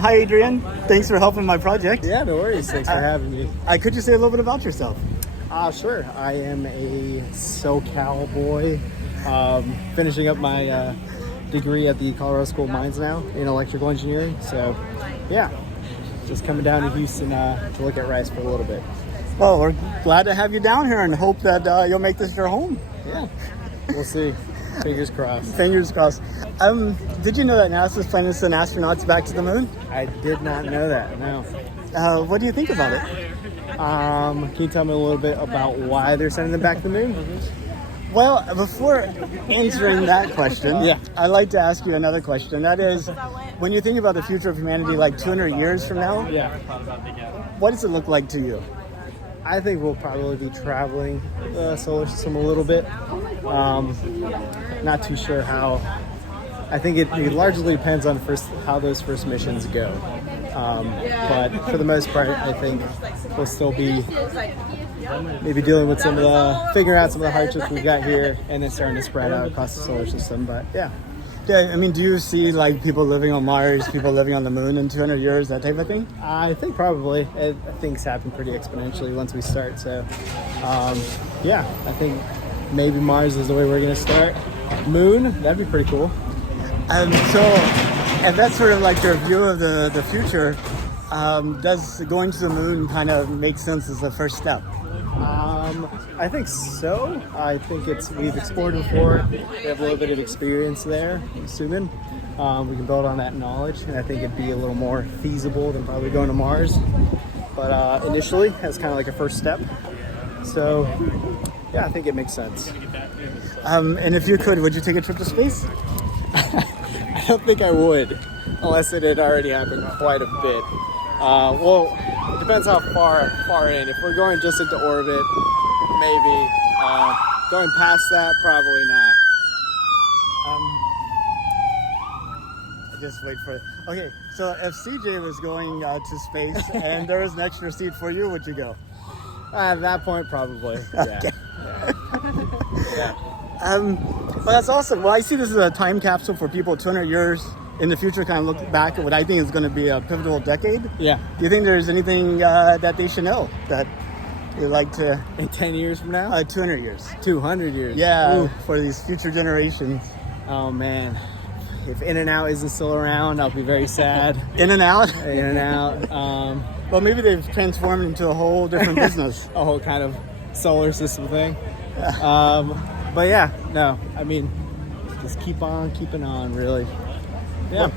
Hi, Adrian. Thanks for helping my project. Yeah, no worries. Thanks for having me. Could you say a little bit about yourself? Sure. I am a SoCal boy, finishing up my degree at the Colorado School of Mines now in electrical engineering. So, yeah, just coming down to Houston to look at rice for a little bit. Well, we're glad to have you down here and hope that you'll make this your home. Yeah, we'll see. Fingers crossed. Fingers crossed. Did you know that NASA's planning to send astronauts back to the moon? I did not know that, no. What do you think about it? Can you tell me a little bit about why they're sending them back to the moon? Well, before answering that question, Yeah. I'd like to ask you another question. That is, when you think about the future of humanity like 200 years from now, Yeah. what does it look like to you? I think we'll probably be traveling the solar system a little bit. Not too sure how. I think it largely depends on how those first missions go. But for the most part, I think we'll still be maybe dealing with figuring out some of the hardships we've got here, and then starting to spread out across the solar system. But yeah. Yeah, I mean, do you see like people living on Mars, people living on the moon in 200 years, that type of thing? I think probably. Things happen pretty exponentially once we start. So, yeah, I think maybe Mars is the way we're going to start. Moon, that'd be pretty cool. So, if that's sort of like your view of the future, does going to the moon kind of make sense as the first step? I think so. I think we've explored before. We have a little bit of experience there, I'm assuming. We can build on that knowledge, and I think it'd be a little more feasible than probably going to Mars. But initially, as kind of like a first step. So, yeah, I think it makes sense. And if you could, would you take a trip to space? I don't think I would, unless it had already happened quite a bit. Well, it depends how far in. If we're going just into orbit, maybe. Going past that, probably not. Just wait for it. Okay, so if CJ was going to space and there was an extra seat for you, would you go? At that point, probably. Yeah. Okay. Yeah. Well, that's awesome. Well, I see this as a time capsule for people 200 years in the future, kind of look back at what I think is going to be a pivotal decade. Yeah. Do you think there's anything that they should know that you'd like to... In 10 years from now? 200 years. 200 years. Yeah, Ooh. for these future generations. Oh, man. If In-N-Out isn't still around, I'll be very sad. In-N-Out? In-N-Out. Well, maybe they've transformed into a whole different business. A whole kind of solar system thing. But yeah, no. I mean, just keep on keeping on, really. Yeah.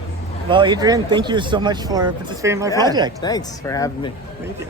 Well, Adrian, thank you so much for participating in my project. Thanks for having me. Thank you.